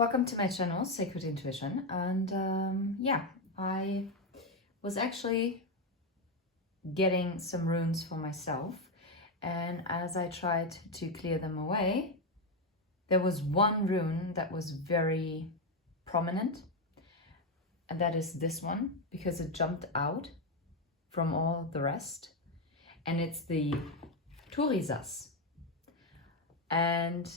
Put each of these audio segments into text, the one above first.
Welcome to my channel, Sacred Intuition. And I was actually getting some runes for myself. And as I tried to clear them away, there was one rune that was very prominent. And that is this one, because it jumped out from all the rest. And it's the Turisas. And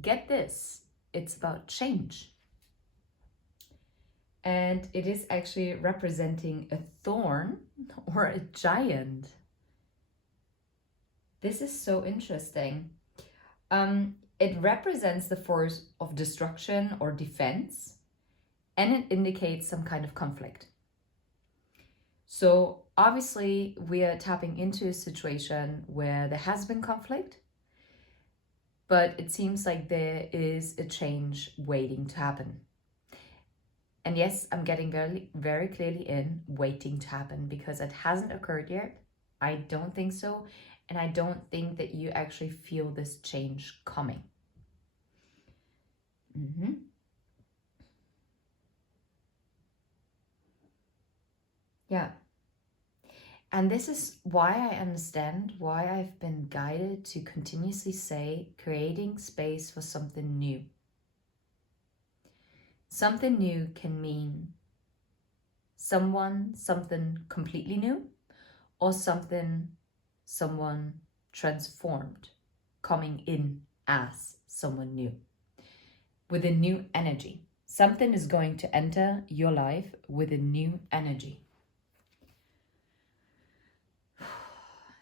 get this, it's about change. And it is actually representing a thorn or a giant. This is so interesting. It represents the force of destruction or defense, and it indicates some kind of conflict. So obviously we are tapping into a situation where there has been conflict, but it seems like there is a change waiting to happen. And yes, I'm getting very, very clearly in waiting to happen because it hasn't occurred yet. I don't think so. And I don't think that you actually feel this change coming. Yeah. And this is why I understand why I've been guided to continuously say creating space for something new. Something new can mean something completely new, or someone transformed, coming in as someone new, with a new energy. Something is going to enter your life with a new energy.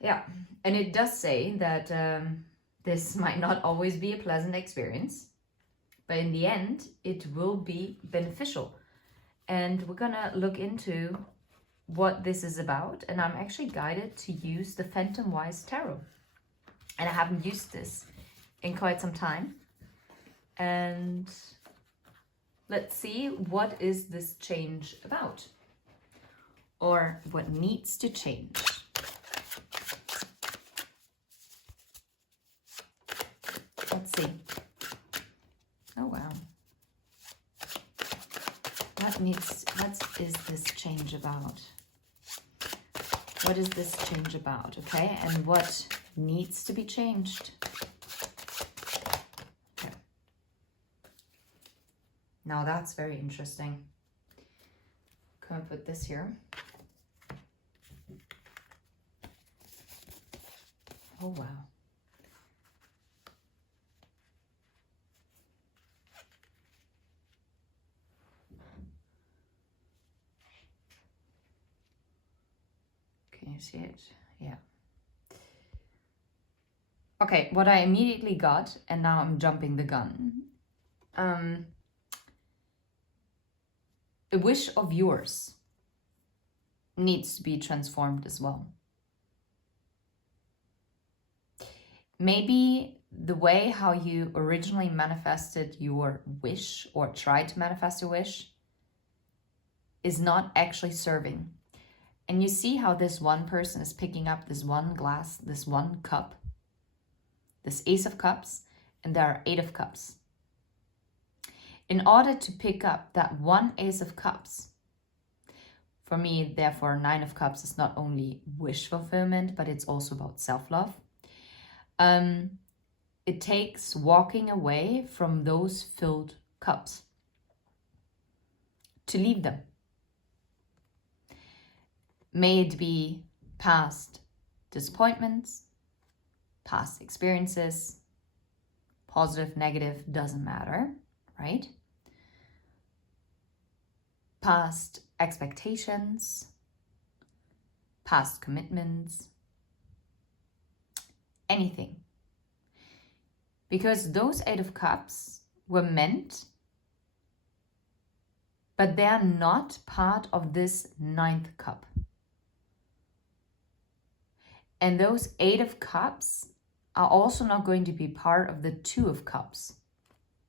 Yeah, and it does say that this might not always be a pleasant experience, but in the end, it will be beneficial. And we're gonna look into what this is about. And I'm actually guided to use the Phantom Wise Tarot. And I haven't used this in quite some time. And let's see, what is this change about? Or what needs to change? Let's see. Oh, wow. What is this change about? What is this change about, okay? And what needs to be changed? Okay. Now that's very interesting. Can we put this here? Oh, wow. Can you see it? Yeah. Okay, what I immediately got, and now I'm jumping the gun. A wish of yours needs to be transformed as well. Maybe the way how you originally manifested your wish or tried to manifest your wish is not actually serving. And you see how this one person is picking up this one glass, this one cup, this Ace of Cups, and there are 8 of Cups. In order to pick up that one Ace of Cups, for me, therefore, 9 of Cups is not only wish fulfillment, but it's also about self-love. It takes walking away from those filled cups to leave them. May it be past disappointments, past experiences, positive, negative, doesn't matter, right? Past expectations, past commitments, anything. Because those 8 of Cups were meant, but they are not part of this 9th cup. And those 8 of Cups are also not going to be part of the 2 of Cups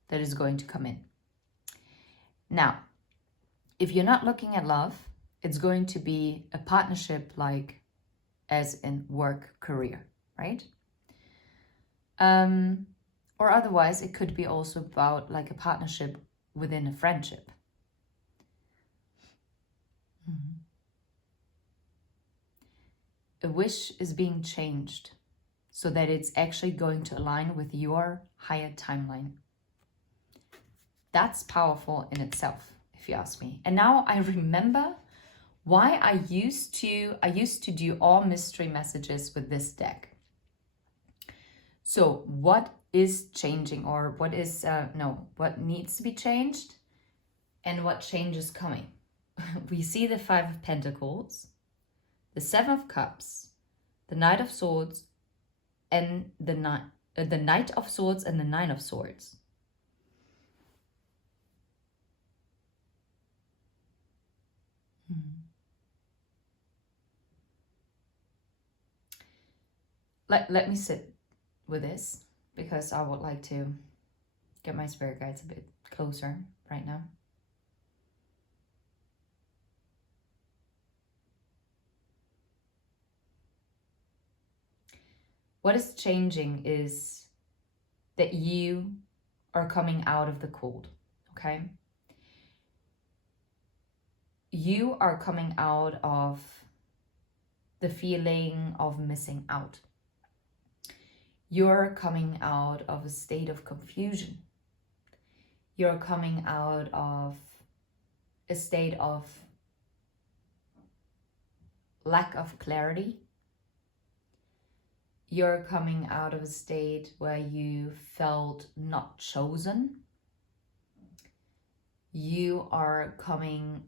that is going to come in. Now, if you're not looking at love, it's going to be a partnership like as in work, career, right? Or otherwise, it could be also about like a partnership within a friendship. A wish is being changed so that it's actually going to align with your higher timeline. That's powerful in itself, if you ask me. And now I remember why I used to do all mystery messages with this deck. So what is changing, or what is what needs to be changed and what change is coming? We see the Five of Pentacles, the Seven of Cups, the Knight of Swords, and the Knight of Swords and the Nine of Swords. Let me sit with this, because I would like to get my spirit guides a bit closer right now. What is changing is that you are coming out of the cold, okay? You are coming out of the feeling of missing out. You're coming out of a state of confusion. You're coming out of a state of lack of clarity. You're coming out of a state where you felt not chosen. You are coming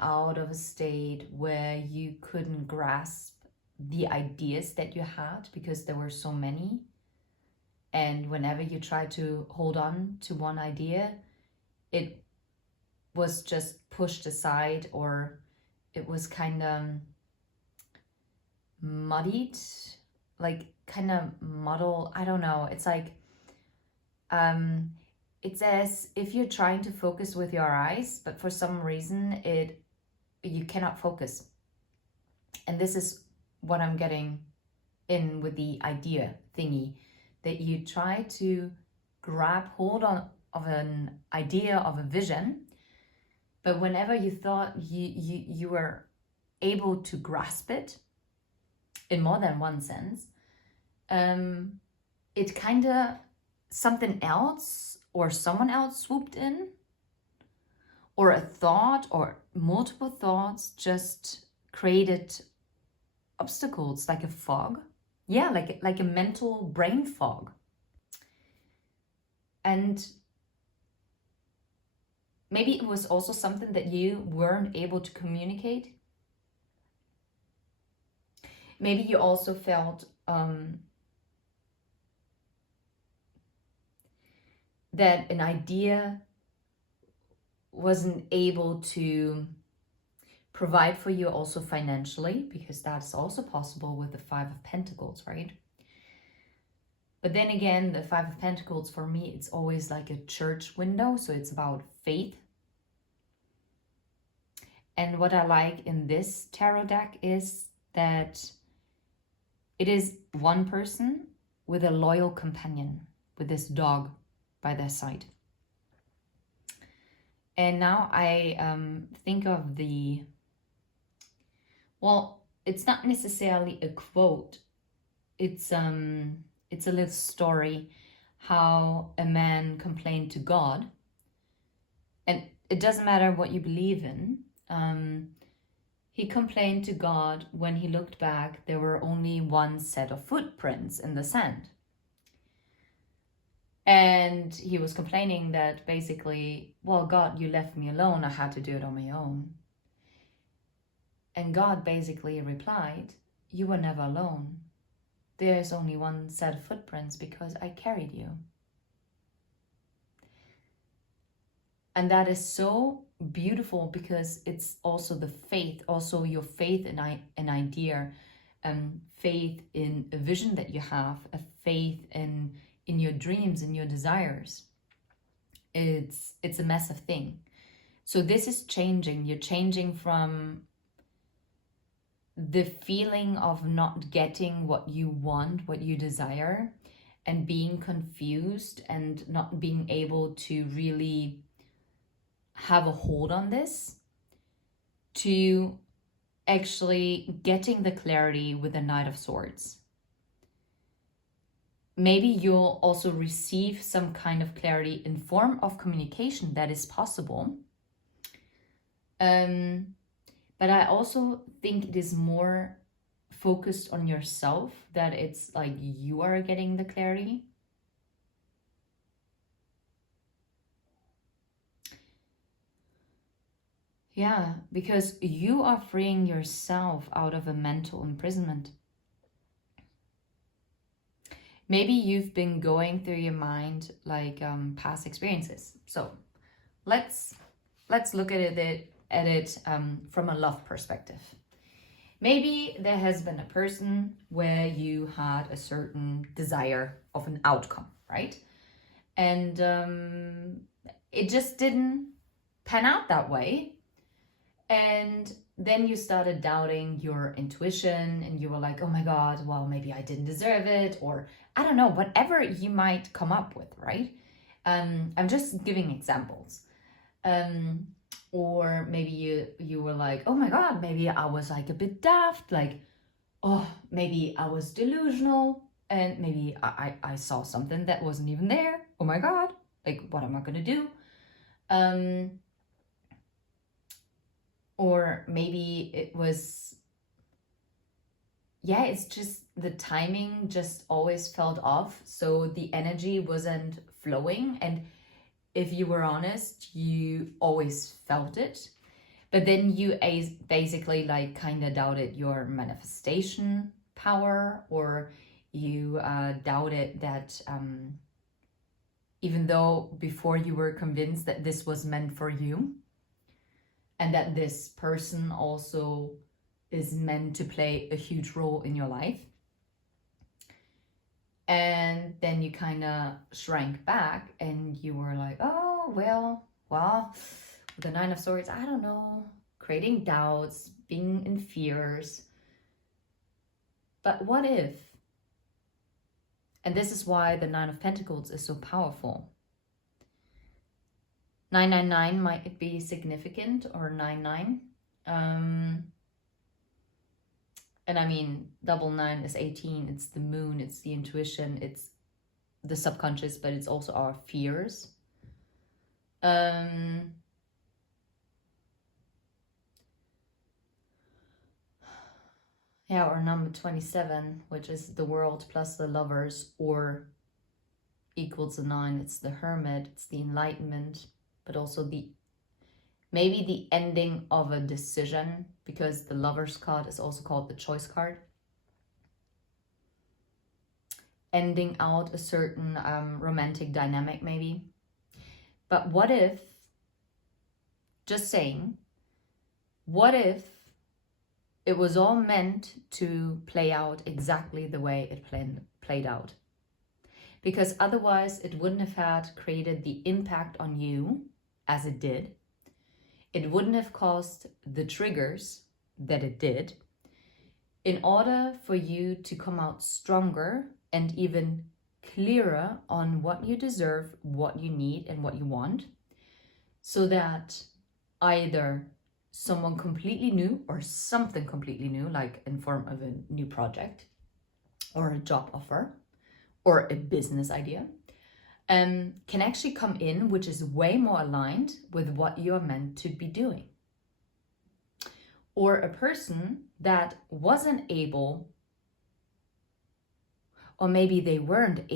out of a state where you couldn't grasp the ideas that you had because there were so many. And whenever you tried to hold on to one idea, it was just pushed aside, or it was kind of muddied, like kind of muddle. I don't know. It's like, it's as if you're trying to focus with your eyes, but for some reason you cannot focus. And this is what I'm getting in with the idea thingy, that you try to grab hold on of an idea, of a vision, but whenever you thought you were able to grasp it in more than one sense, it kind of, something else or someone else swooped in, or a thought or multiple thoughts just created obstacles, like a fog. Yeah, like a mental brain fog. And maybe it was also something that you weren't able to communicate. Maybe you also felt that an idea wasn't able to provide for you also financially, because that's also possible with the Five of Pentacles, right? But then again, the Five of Pentacles, for me, it's always like a church window, so it's about faith. And what I like in this tarot deck is that it is one person with a loyal companion, with this dog by their side. And now I think of the, well, it's not necessarily a quote. It's a little story, how a man complained to God. And it doesn't matter what you believe in. He complained to God when he looked back, there were only one set of footprints in the sand. And he was complaining that basically, well, God, you left me alone. I had to do it on my own. And God basically replied, you were never alone. There's only one set of footprints because I carried you. And that is so beautiful, because it's also the faith, also your faith in an idea, faith in a vision that you have, a faith in your dreams and your desires. It's a massive thing. So this is changing. You're changing from the feeling of not getting what you want, what you desire, and being confused and not being able to really have a hold on this, to actually getting the clarity with the Knight of Swords. Maybe you'll also receive some kind of clarity in form of communication that is possible. But I also think it is more focused on yourself, that it's like you are getting the clarity. Yeah, because you are freeing yourself out of a mental imprisonment. Maybe you've been going through your mind like past experiences. So let's look at it from a love perspective. Maybe there has been a person where you had a certain desire of an outcome, right? And it just didn't pan out that way. And then you started doubting your intuition and you were like, oh my God, well, maybe I didn't deserve it, or I don't know, whatever you might come up with, right? I'm just giving examples. Or maybe you were like, oh my God, maybe I was like a bit daft, like, oh, maybe I was delusional and maybe I saw something that wasn't even there. Oh my God, like, what am I gonna do? Or maybe it was, yeah, it's just the timing just always felt off. So the energy wasn't flowing. And if you were honest, you always felt it. But then you basically like kind of doubted your manifestation power, or you doubted that even though before you were convinced that this was meant for you, and that this person also is meant to play a huge role in your life. And then you kind of shrank back and you were like, oh, well, the Nine of Swords, I don't know, creating doubts, being in fears. But what if? And this is why the Nine of Pentacles is so powerful. 999 might be significant, or 99. And I mean, double nine is 18. It's the moon, it's the intuition, it's the subconscious, but it's also our fears. Yeah, or number 27, which is the World plus the Lovers, or equals a 9. It's the Hermit, it's the Enlightenment, but also maybe the ending of a decision, because the Lover's card is also called the Choice card. Ending out a certain romantic dynamic, maybe. But what if, just saying, what if it was all meant to play out exactly the way it played out? Because otherwise it wouldn't have had created the impact on you as it did. It wouldn't have caused the triggers that it did. In order for you to come out stronger and even clearer on what you deserve, what you need, and what you want, so that either someone completely new or something completely new, like in form of a new project or a job offer or a business idea, can actually come in, which is way more aligned with what you're meant to be doing. Or a person that wasn't able, or maybe they weren't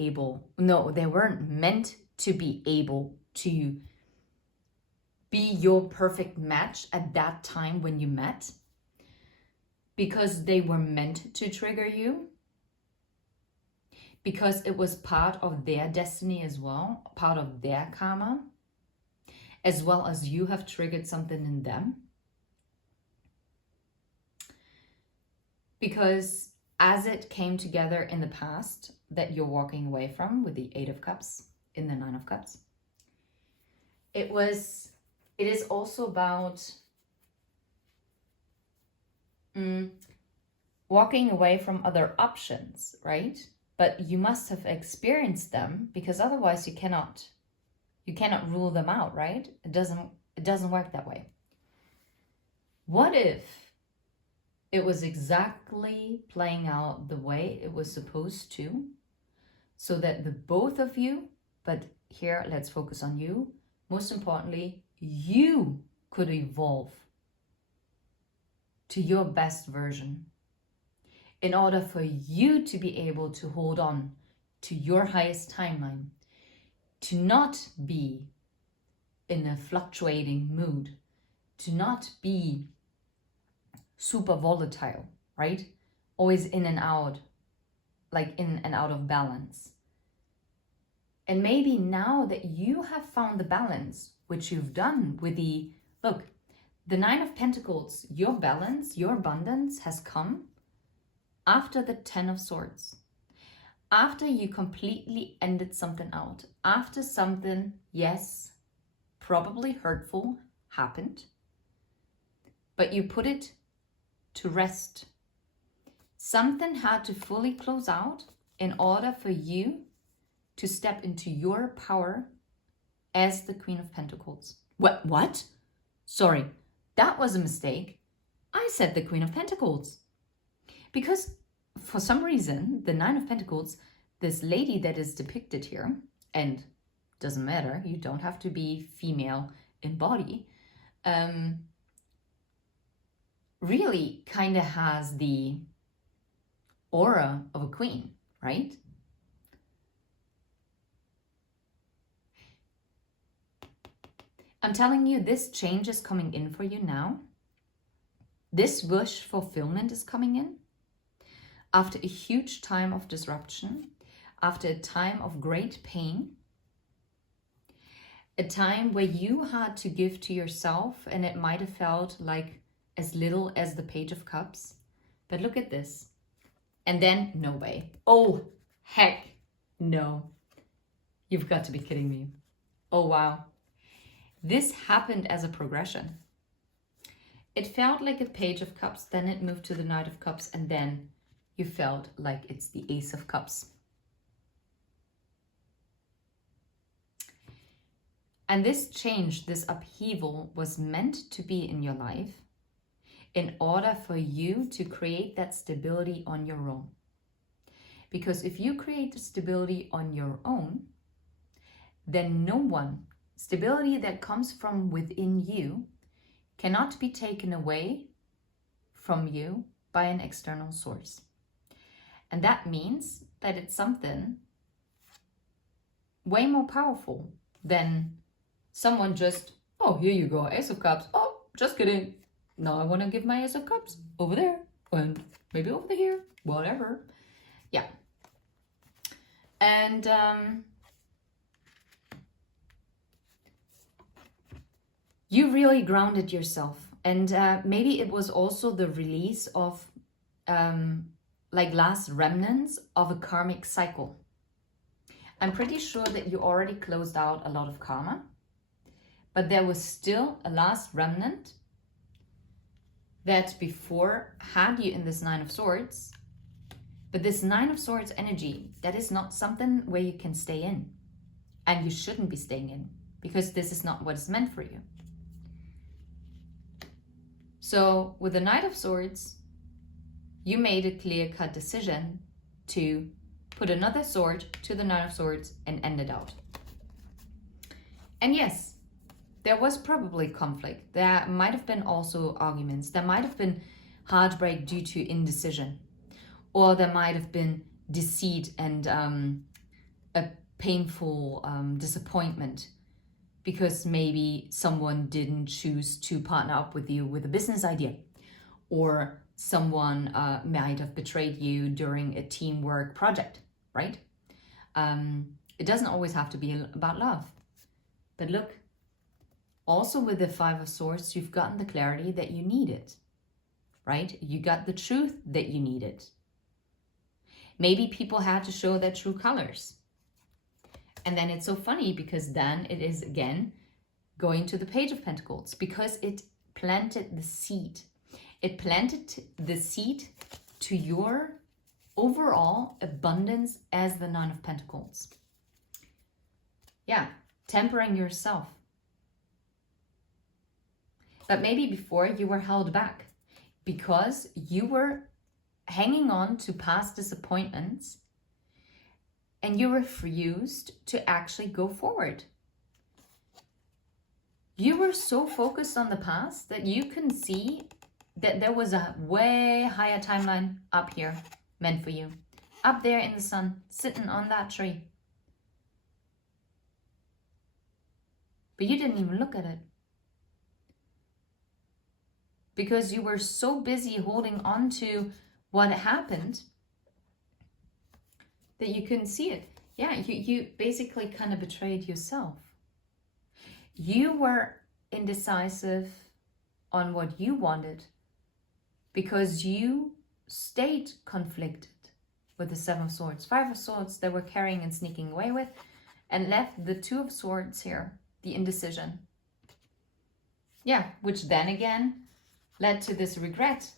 meant to be able to be your perfect match at that time when you met, because they were meant to trigger you, because it was part of their destiny as well, part of their karma, as well as you have triggered something in them. Because as it came together in the past that you're walking away from with the 8 of Cups in the 9 of Cups, it is also about walking away from other options, right? but you must have experienced them, because otherwise you cannot rule them out, right? It doesn't work that way. What if it was exactly playing out the way it was supposed to, so that the both of you, but here let's focus on you, most importantly, you could evolve to your best version in order for you to be able to hold on to your highest timeline, to not be in a fluctuating mood, to not be super volatile, right? Always in and out, like in and out of balance. And maybe now that you have found the balance, which you've done with the Nine of Pentacles, your balance, your abundance has come after the Ten of Swords. After you completely ended something out. After something, yes, probably hurtful happened, but you put it to rest. Something had to fully close out in order for you to step into your power as the Queen of Pentacles. What? Sorry, that was a mistake. I said the Queen of Pentacles. Because for some reason, the Nine of Pentacles, this lady that is depicted here, and doesn't matter, you don't have to be female in body, really kind of has the aura of a queen, right? I'm telling you, this change is coming in for you now. This wish fulfillment is coming in after a huge time of disruption, after a time of great pain, a time where you had to give to yourself, and it might have felt like as little as the Page of Cups. But look at this. And then, no way. Oh, heck no. You've got to be kidding me. Oh, wow. This happened as a progression. It felt like a Page of Cups, then it moved to the Knight of Cups, and then you felt like it's the Ace of Cups. And this change, this upheaval was meant to be in your life in order for you to create that stability on your own. Because if you create the stability on your own, then no one, stability that comes from within you, cannot be taken away from you by an external source. And that means that it's something way more powerful than someone just, oh, here you go, Ace of Cups. Oh, just kidding. Now I want to give my Ace of Cups over there and maybe over here, whatever. Yeah. And you really grounded yourself. And maybe it was also the release of like last remnants of a karmic cycle. I'm pretty sure that you already closed out a lot of karma, but there was still a last remnant that before had you in this Nine of Swords. But this Nine of Swords energy, that is not something where you can stay in. And you shouldn't be staying in, because this is not what is meant for you. So with the Knight of Swords, you made a clear-cut decision to put another sword to the Nine of Swords and end it out. And yes, there was probably conflict. There might have been also arguments. There might have been heartbreak due to indecision. Or there might have been deceit and a painful disappointment because maybe someone didn't choose to partner up with you with a business idea. Or someone might have betrayed you during a teamwork project, right? It doesn't always have to be about love. But look, also with the Five of Swords, you've gotten the clarity that you needed, right? You got the truth that you needed. Maybe people had to show their true colors. And then it's so funny because then it is again going to the Page of Pentacles, because it planted the seed. It planted the seed to your overall abundance as the Nine of Pentacles. Yeah, tempering yourself. But maybe before you were held back because you were hanging on to past disappointments and you refused to actually go forward. You were so focused on the past that you couldn't see that there was a way higher timeline up here meant for you. Up there in the sun, sitting on that tree. But you didn't even look at it. Because you were so busy holding on to what happened that you couldn't see it. Yeah, you basically kind of betrayed yourself. You were indecisive on what you wanted because you stayed conflicted with the Seven of Swords. Five of Swords they were carrying and sneaking away with, and left the Two of Swords here, the indecision. Yeah, which then again led to this regret.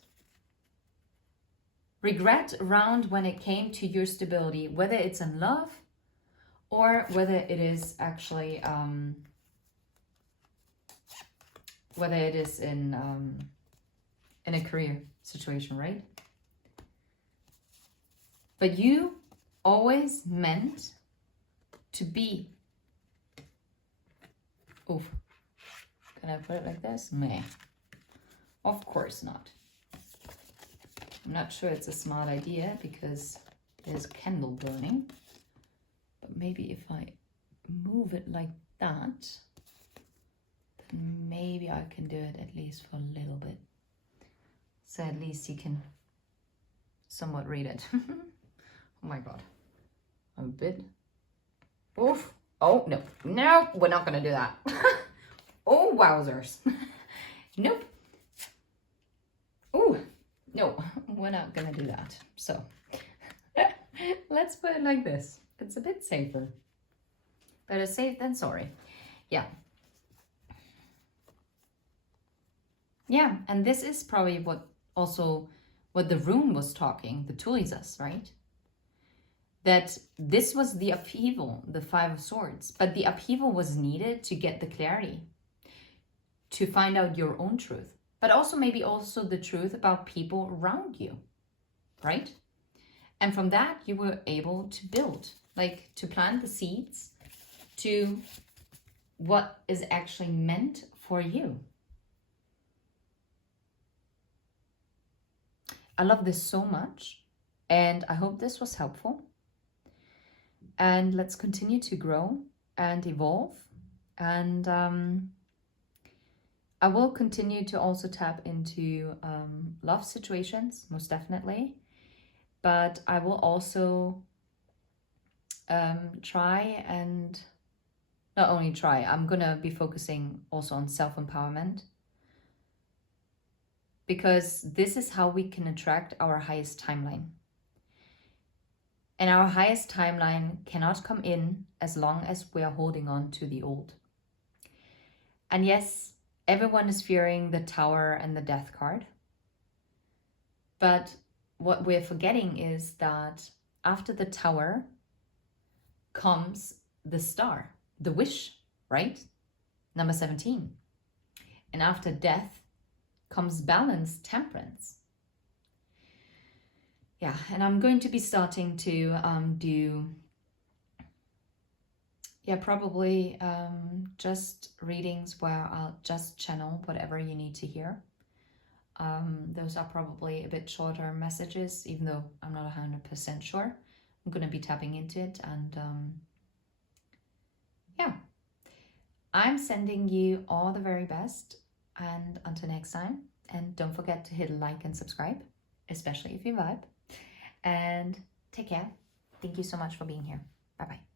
Regret around when it came to your stability, whether it's in love or whether it is actually whether it is in a career situation, right? But you always meant to be. Oof. Can I put it like this? Meh. Of course not. I'm not sure it's a smart idea because there's a candle burning. But maybe if I move it like that, then maybe I can do it at least for a little bit. So at least you can somewhat read it. Oh my God. I'm a bit. Oof. Oh, no. No, we're not going to do that. Oh, wowzers. Nope. Oh, no, we're not going to do that. So let's put it like this. It's a bit safer. Better safe than sorry. Yeah. Yeah, and this is probably what the rune was talking, the Tulisas, right? That this was the upheaval, the Five of Swords, but the upheaval was needed to get the clarity, to find out your own truth, but also maybe also the truth about people around you, right? And from that, you were able to build, like to plant the seeds to what is actually meant for you. I love this so much, and I hope this was helpful. And let's continue to grow and evolve. And I will continue to also tap into love situations, most definitely. But I will also try and not only try, I'm going to be focusing also on self-empowerment. Because this is how we can attract our highest timeline. And our highest timeline cannot come in as long as we are holding on to the old. And yes, everyone is fearing the Tower and the Death card. But what we're forgetting is that after the Tower comes the Star, the Wish, right? Number 17. And after death comes balance, temperance. Yeah, and I'm going to be starting to do, probably just readings where I'll just channel whatever you need to hear. Those are probably a bit shorter messages, even though I'm not 100% sure. I'm going to be tapping into it, and yeah. I'm sending you all the very best, and until next time, and don't forget to hit like and subscribe, especially if you vibe. And take care. Thank you so much for being here. Bye-bye.